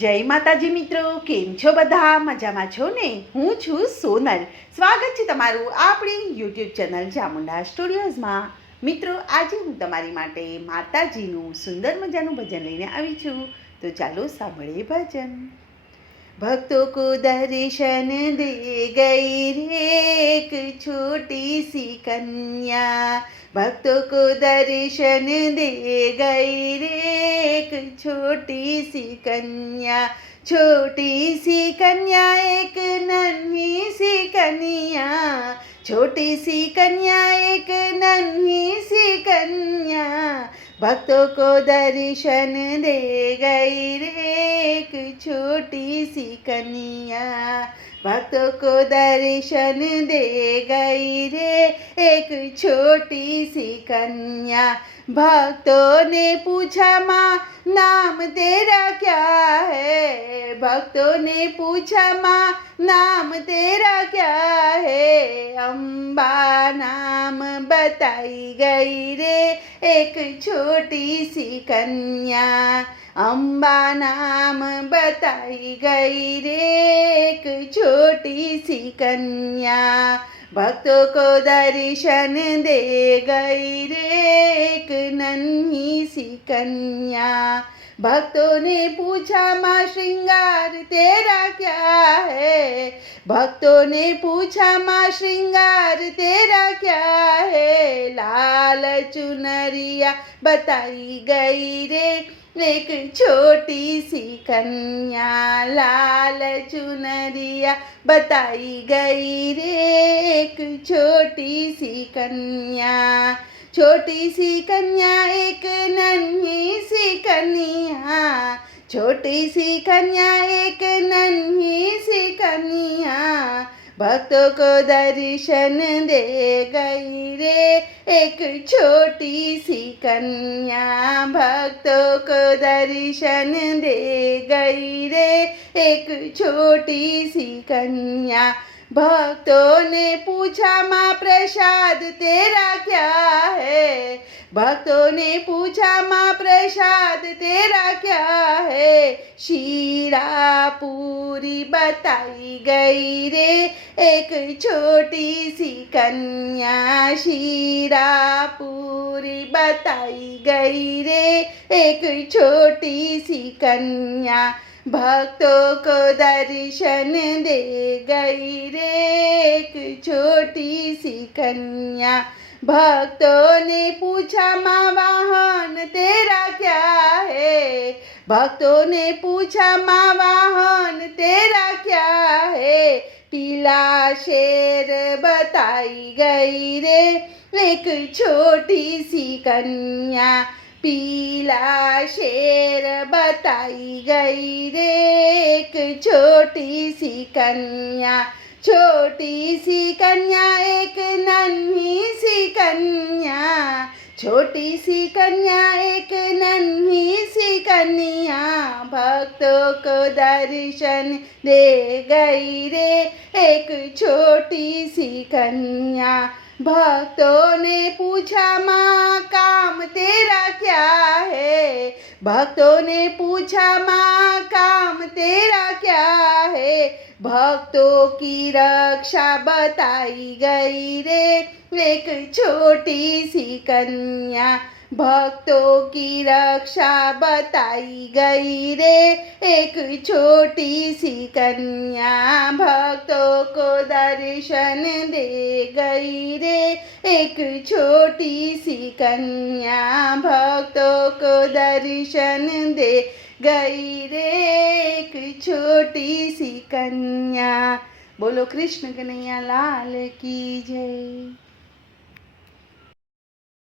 જય માતાજી મિત્રો, કેમ છો બધા? મજામાં છો ને? હું છું સોનલ. સ્વાગત છે તમારું આપણી યુટ્યુબ ચેનલ ચામુંડા સ્ટુડિયોઝમાં. મિત્રો, આજે હું તમારી માટે માતાજીનું સુંદર મજાનું ભજન લઈને આવી છું. તો ચાલો સાંભળીએ ભજન. भक्तों को दर्शन दे गई रे एक छोटी सी कन्या, भक्तों को दर्शन दे गई रे एक छोटी सी कन्या, छोटी सी कन्या एक नन्ही सी कन्या, छोटी सी कन्या एक नन्ही सी कन्या, भक्तों को दर्शन दे गई रे एक छोटी सी कन्या, भक्तों को दर्शन दे गई रे एक छोटी सी कन्या। भक्तों ने पूछा माँ नाम तेरा क्या है, भक्तों ने पूछा माँ नाम तेरा क्या है, अम्बा नाम बताई गई रे एक छोटी सी कन्या, अम्बा नाम बताई गई रे एक छोटी सी कन्या, भक्तों को दर्शन दे गई रे एक नन्ही सी कन्या। भक्तों ने पूछा माँ श्रृंगार तेरा क्या है, भक्तों ने पूछा माँ श्रृंगार तेरा क्या है, लाल चुनरिया बताई गई रे एक छोटी सी कन्या, लाल चुनरिया बताई गई रे एक छोटी सी कन्या, छोटी सी कन्या एक नन्ही सी कन्या, छोटी सी कन्या एक नन्ही सी कन्या, भक्तों को दर्शन दे गई रे एक छोटी सी कन्या, भक्तों को दर्शन दे गई रे एक छोटी सी कन्या। भक्तों ने पूछा माँ प्रसाद तेरा क्या है, भक्तों ने पूछा माँ प्रसाद तेरा क्या है, शीरा पूरी बताई गई रे एक छोटी सी कन्या, शीरा पूरी बताई गई रे एक छोटी सी कन्या, भक्तों को दर्शन दे गई रे एक छोटी सी कन्या। भक्तों ने पूछा माँ वाहन तेरा क्या है, भक्तों ने पूछा माँ वाहन तेरा क्या है, पीला शेर बताई गई रे एक छोटी सी कन्या, पीला शेर बताई गई रे एक छोटी सी कन्या, छोटी सी कन्या एक नन्ही सी कन्या, छोटी सी कन्या एक नन्ही सी कन्या, भक्तों को दर्शन दे गई रे एक छोटी सी कन्या। भक्तों ने पूछा माँ काम तेरा क्या है, भक्तों ने पूछा माँ काम तेरा क्या है, भक्तों की रक्षा बताई गई रे एक छोटी सी कन्या, भक्तों की रक्षा बताई गई रे एक छोटी सी कन्या, भक्तों को दर्शन दे गई रे एक छोटी सी कन्या, भक्तों को दर्शन दे गई रे एक छोटी सी कन्या। बोलो कृष्ण कन्हैया लाल की जय।